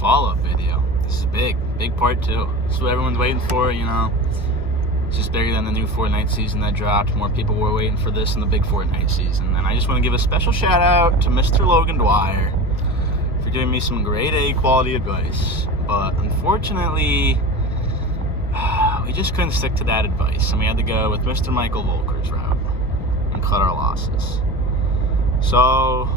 follow-up video. This is big part 2. This is what everyone's waiting for, It's just bigger than the new Fortnite season that dropped. More people were waiting for this than the big Fortnite season. And I just want to give a special shout out to Mr. Logan Dwyer for giving me some grade A quality advice. But unfortunately, we just couldn't stick to that advice. And we had to go with Mr. Michael Volker's route and cut our losses. So,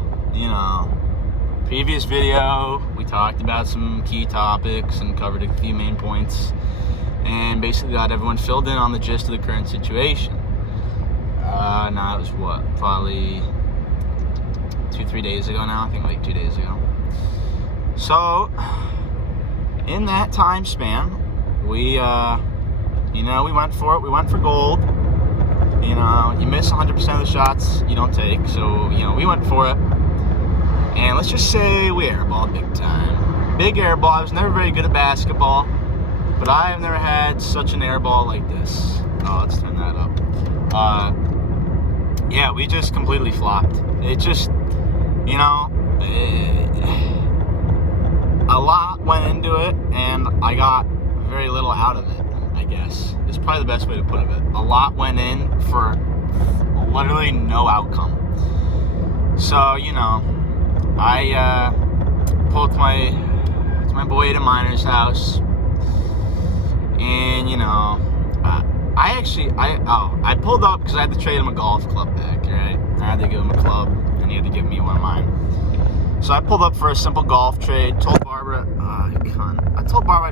previous video, we talked about some key topics and covered a few main points. And basically got everyone filled in on the gist of the current situation. Now it was probably 2-3 days ago now. I think like 2 days ago. So, in that time span, we went for it. We went for gold. You miss 100% of the shots you don't take. So, we went for it. And let's just say we airballed big time. Big airball. I was never very good at basketball. But I have never had such an airball like this. Oh, let's turn that up. Yeah, we just completely flopped. It just, a lot went into it, and I got very little out of it, I guess. It's probably the best way to put it. A lot went in for literally no outcome. So, I pulled to my boy at a miner's house. And, I pulled up because I had to trade him a golf club back, right? I had to give him a club, and he had to give me one of mine. So I pulled up for a simple golf trade, told Barbara I'd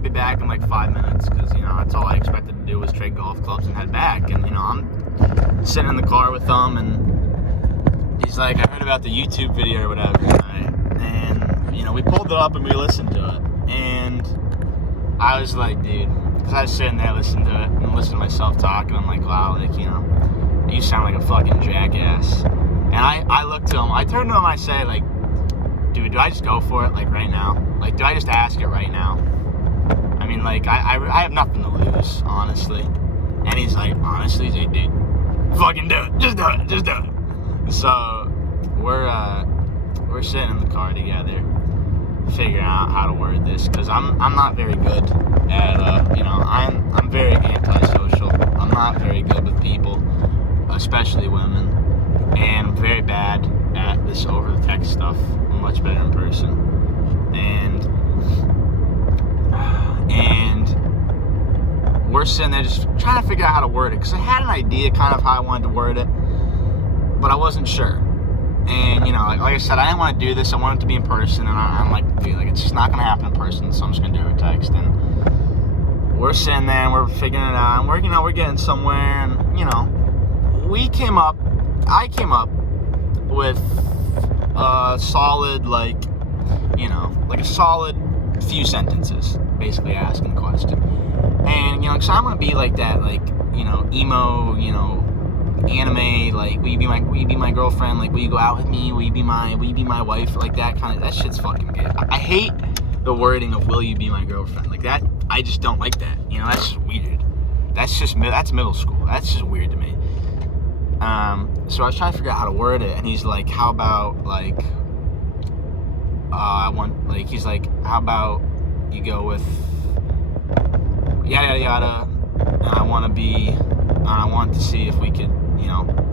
be back in like 5 minutes, because, that's all I expected to do was trade golf clubs and head back. And, I'm sitting in the car with him, and he's like, I heard about the YouTube video or whatever, right? And, we pulled it up and we listened to it. And I was like, dude, because I was sitting there listening to it and listening to myself talk, and I'm like, wow, you sound like a fucking jackass. And I looked to him, I turned to him, I say, like, dude, do I just go for it, like, right now? Like, do I just ask it right now? I mean, like, I have nothing to lose, honestly. And he's like, honestly, he's like, dude, fucking do it. Just do it. So, we're sitting in the car together, figuring out how to word this, because I'm not very good at, I'm very antisocial. I'm not very good with people, especially women, and I'm very bad at this over-the-text stuff. I'm much better in person. And we're sitting there just trying to figure out how to word it, because I had an idea kind of how I wanted to word it, but I wasn't sure. And, like I said, I didn't want to do this. I wanted it to be in person, and I'm like, dude, like, it's just not going to happen in person, so I'm just going to do it over text. And we're sitting there, and we're figuring it out, and we're getting somewhere, and, I came up with a solid, like a solid few sentences, basically asking the question. And, because I'm going to be like that, like, emo, anime, like, will you be my girlfriend, like, will you go out with me, will you be my wife, like, that shit's fucking good. I hate the wording of will you be my girlfriend, like that. I just don't like that, that's just weird. That's middle school. That's just weird to me. So I was trying to figure out how to word it, and he's like, how about, like, he's like, how about you go with yada yada yada, and I want to see if we could,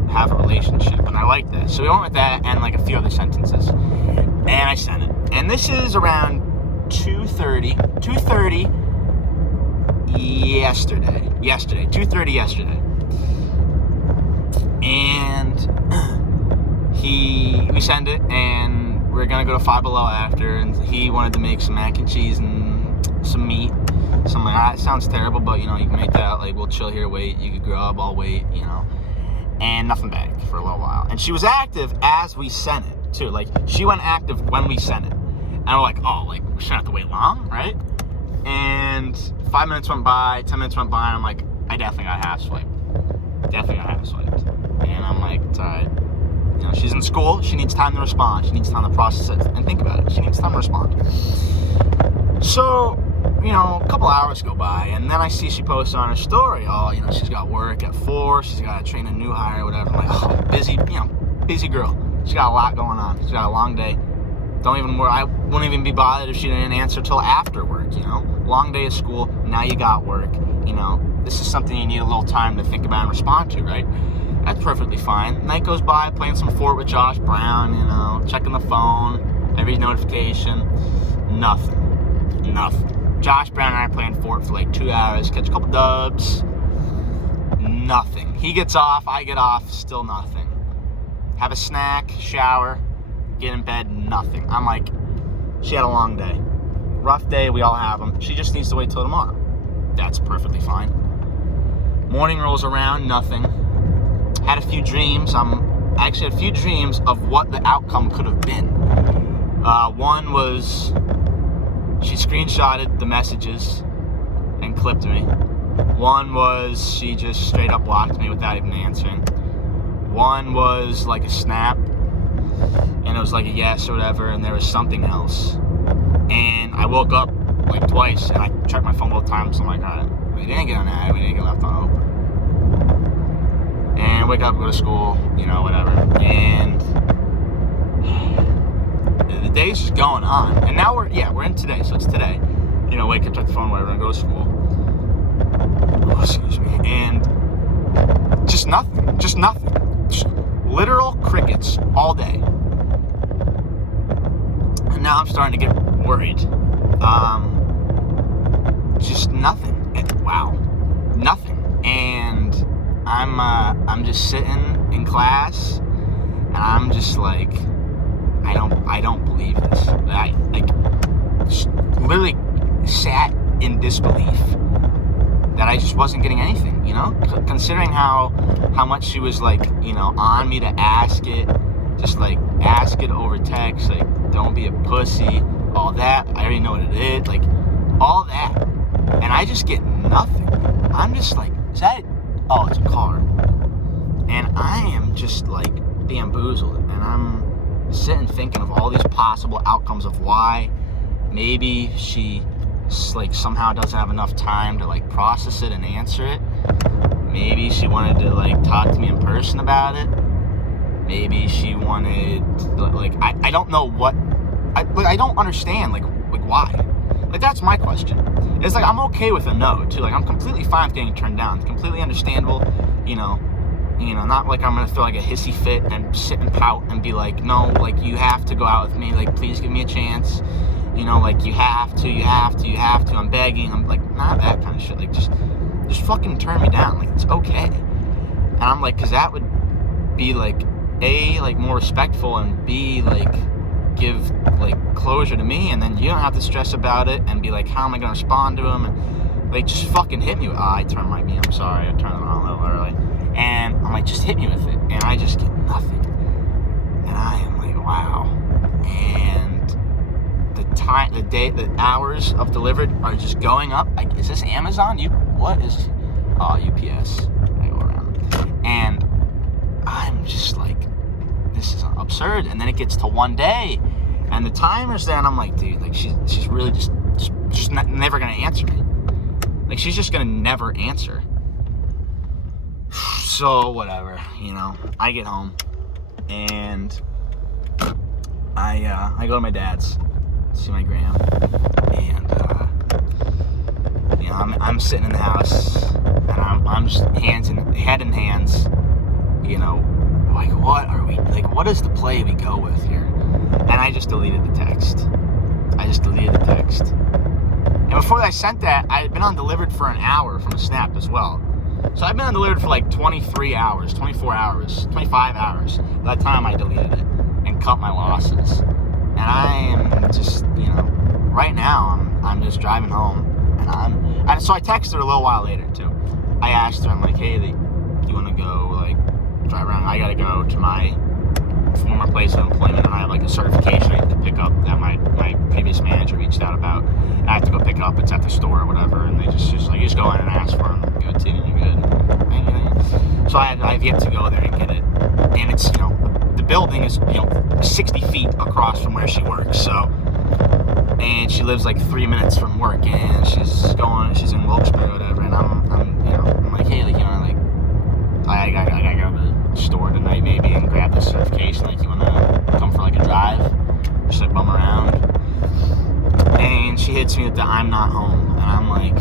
have a relationship, and I like that. So we went with that and like a few other sentences, and I sent it. And this is around 2:30 yesterday, 2:30 yesterday. And we send it, and we're gonna go to Five Below after, and he wanted to make some mac and cheese and some meat. So I'm like, that sounds terrible, but you can make that, like, we'll chill here, wait, you could grub, I'll wait, and nothing back for a little while. And she was active as we sent it, too. Like, she went active when we sent it. And we're like, oh, like, we shouldn't have to wait long, right? And 5 minutes went by, 10 minutes went by, and I'm like, I definitely got half swiped. And I'm like, it's alright. She's in school, she needs time to respond. She needs time to process it and think about it. She needs time to respond. So, a couple hours go by, and then I see she posts on her story, she's got work at 4, she's got to train a new hire or whatever. I'm like, oh, busy girl. She's got a lot going on. She's got a long day. Don't even worry. I wouldn't even be bothered if she didn't answer till after work, you know? Long day of school, now you got work, you know? This is something you need a little time to think about and respond to, right? That's perfectly fine. Night goes by, playing some Fort with Josh Brown, you know, checking the phone, every notification. Nothing. Josh Brown and I are playing Fort for like 2 hours, catch a couple dubs. Nothing. He gets off, I get off, still nothing. Have a snack, shower, get in bed, nothing. I'm like, she had a long day. Rough day, we all have them. She just needs to wait till tomorrow. That's perfectly fine. Morning rolls around, nothing. Had a few dreams. I actually had a few dreams of what the outcome could have been. One was she screenshotted the messages and clipped me. One was she just straight up blocked me without even answering. One was like a snap, and it was like a yes or whatever, and there was something else. And I woke up like twice, and I checked my phone both times, so I'm like, all right, we didn't get on that, we didn't get left on open. And wake up, go to school, you know, whatever. And the day's just going on. And now we're in today, so it's today. You know, wake up, check the phone, whatever, and go to school. Oh, excuse me. And just nothing. Just literal crickets all day. And now I'm starting to get worried. Just nothing. Wow. Nothing. And I'm just sitting in class, and I'm just like, I don't believe this. I literally sat in disbelief that I just wasn't getting anything, you know? Considering how much she was like, you know, on me to ask it, just like ask it over text, like don't be a pussy, all that. I already know what it is, like all that, and I just get nothing. I'm just like, is that? Oh, it's a car. And I am just like bamboozled, and I'm sitting thinking of all these possible outcomes of why maybe she like somehow doesn't have enough time to like process it and answer it. Maybe she wanted to like talk to me in person about it. Maybe she wanted like I don't know what I don't understand like why. Like that's my question. It's like I'm okay with a no too. Like I'm completely fine with getting turned down. It's completely understandable, you know, not like I'm gonna feel like a hissy fit and sit and pout and be like, no, like you have to go out with me, like please give me a chance. You know, like you have to, I'm begging. I'm like, not that kind of shit. Like just fucking turn me down. Like it's okay. And I'm like, cause that would be like A, like more respectful, and B, like give like closure to me, and then you don't have to stress about it and be like, how am I gonna respond to him? And like just fucking hit me with, I turned my I'm sorry, I turned it on a little early. And I'm like, just hit me with it. And I just get nothing. And I am like, wow. And the hours of delivered are just going up. Like, is this Amazon? What is, UPS. I go around. And I'm just like, this is absurd. And then it gets to one day, and the timer's there, and I'm like, dude, like she's really just never gonna answer me. Like she's just gonna never answer. So whatever, you know. I get home, and I go to my dad's, see my gram, and you know, I'm sitting in the house, and I'm just head in hands, you know, like what is the play we go with here? And I just deleted the text. And before I sent that, I had been undelivered for an hour from a snap as well. So I've been undelivered for like 23 hours, 24 hours, 25 hours. By the time I deleted it and cut my losses. And I am just, you know, right now I'm just driving home, and so I texted her a little while later too. I asked her, I'm like, hey, do you want to go like drive around? I gotta go to my former place of employment, and I have like a certification I have to pick up that my previous manager reached out about. And I have to go pick it up. It's at the store or whatever, and they just like, you just go in and ask for them. Good, Tina, you good? So I've yet to go there and get it. And it's, you know, the building is, you know, 60 feet across from where she works. So, and she lives like 3 minutes from work, and she's in Wilkes-Barre or whatever. And I'm like, hey, like, you know, like, I gotta go to the store tonight maybe and grab this certification. Like, you wanna come for like a drive? Just like bum around. hits me that I'm not home, and I'm like,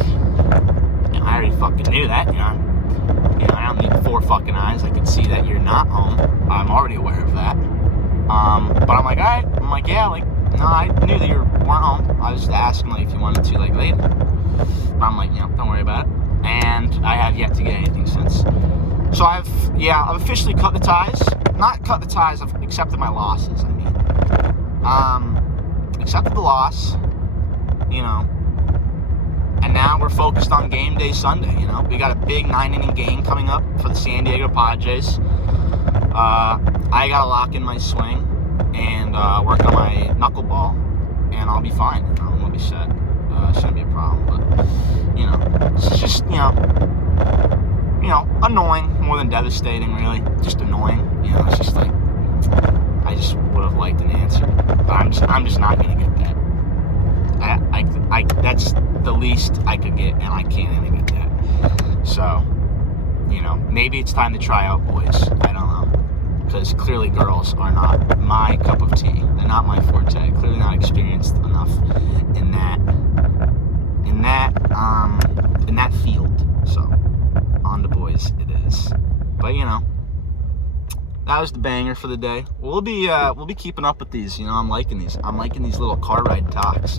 I already fucking knew that, I don't need 4 fucking eyes. I can see that you're not home. I'm already aware of that. But I'm like, alright. I'm like, yeah, like, no, I knew that you weren't home. I was just asking, like, if you wanted to, like, later. But I'm like, don't worry about it. And I have yet to get anything since. So I've officially cut the ties. Not cut the ties, I've accepted my losses, I mean. Accepted the loss, and now we're focused on game day Sunday, We got a big 9-inning game coming up for the San Diego Padres. I gotta lock in my swing and work on my knuckleball, and I'll be fine. I'm gonna be set. Shouldn't be a problem, but, it's just, annoying more than devastating, really. Just annoying, it's just like, I just would have liked an answer, but I'm just not gonna get that. That's the least I could get, and I can't even get that. So, maybe it's time to try out boys. I don't know, because clearly girls are not my cup of tea. They're not my forte. Clearly not experienced enough in that field. So, on to boys it is. But that was the banger for the day. We'll be keeping up with these. I'm liking these. I'm liking these little car ride talks.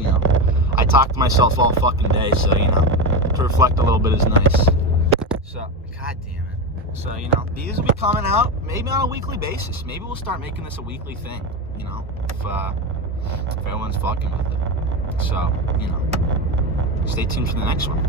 I talk to myself all fucking day, so to reflect a little bit is nice. So, god damn it. So these will be coming out maybe on a weekly basis. Maybe we'll start making this a weekly thing. If everyone's fucking with it. So stay tuned for the next one.